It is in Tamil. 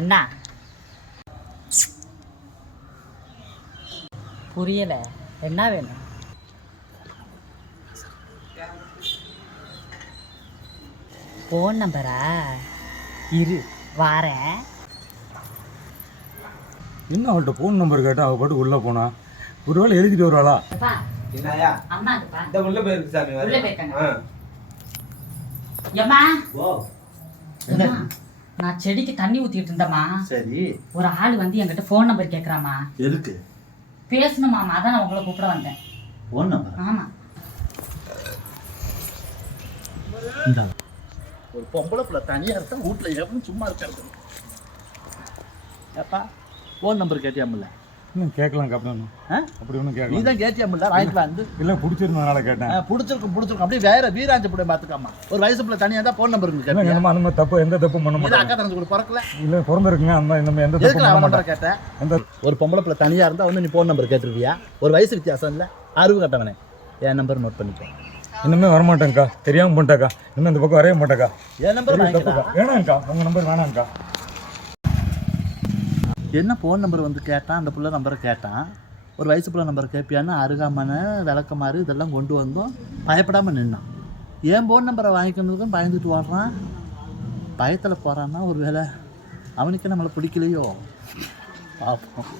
என்ன புரியல, என்ன வேணும்? ஃபோன் நம்பரா? இரு வாரேன். என்ன அவள்கிட்ட ஃபோன் நம்பர் கேட்டால் அவள் பாட்டு உள்ளே போனா, ஒருவேளை எழுதிட்டு வருவாளா? என்னயா அம்மாங்கப்பா இந்த உள்ள போயிருக்கு சாமி உள்ள போயிருக்காங்க. ஏம்மா என்ன நான் செடிக்கு தண்ணி ஊத்திட்டு இருந்தேம்மா. சரி ஒரு ஆள் வந்து என்கிட்ட ஃபோன் நம்பர் கேட்குறாமா. எதுக்கு பேசணுமாமா, அதான் நான் உங்களை கூப்பிட வந்தேன். ஃபோன் நம்பர் ஆமா, இந்த ஒரு பொம்பளை பிள்ளை தனியாக இருந்தா வீட்டில் எவனும் சும்மா இருக்காது. ஏப்பா ஃபோன் நம்பர் கேட்டியாமில்ல? இன்னும் கேட்கலாம் கப்பணும். அப்படி ஒன்றும் நீ கேட்கலாம். தான் கேட்டியாமில்ல? வாங்கிட்டு வந்து இல்லை பிடிச்சிருந்தனால கேட்டேன். பிடிச்சிருக்கும் அப்படியே வேற வீராஞ்ச பிள்ளை பார்த்துக்காமா. ஒரு வயசு பிள்ளை தனியாக இருந்தால் ஃபோன் நம்பர் இல்லை கேட்டேன். நம்ம அந்த மாதிரி தப்பு எந்த தப்பும் பண்ண இது மாட்டோம். அக்கா தங்கச்சி கூட பிறக்கல. இல்லை பிறந்திருக்குங்க, அந்த மாதிரி நம்ம எந்த எதுக்கு தப்பும் பண்ண அவன் மாட்டோம். நம்பரை கேட்டேன்? எந்த ஒரு பொம்பளை பிள்ளை தனியாக இருந்தால் வந்து நீ ஃபோன் நம்பர் கேட்டிருக்கியா? ஒரு வயசு வித்தியாசம் இல்லை, அறிவு கட்டவனே. என் நம்பர் நோட் பண்ணிக்கோ. இன்னுமே வரமாட்டேங்க்கா, தெரியாமல் பண்ணிட்டாக்கா. இன்னும் இந்த பக்கம் வரைய மாட்டேக்கா. என் நம்பர் பெரிய வாங்கிக்கலாம். தப்புக்கா. வேணாங்க்கா, உங்கள் நம்பர் வேணாங்க்கா. என்ன ஃபோன் நம்பர் வந்து கேட்டான், அந்த பிள்ளை நம்பரை கேட்டான். ஒரு வயசு பிள்ளை நம்பர் கேட்பியான்னு அருகாமனை விளக்கமாறு இதெல்லாம் கொண்டு வந்தோம். பயப்படாமல் நின்னான். ஏன் ஃபோன் நம்பரை வாங்கிக்கணுதுன்னு பயந்துட்டு வர்றான். பயத்தில் போகிறான்னா ஒரு வேளை அவனுக்கு நம்மளை பிடிக்கலையோ பார்ப்போம்.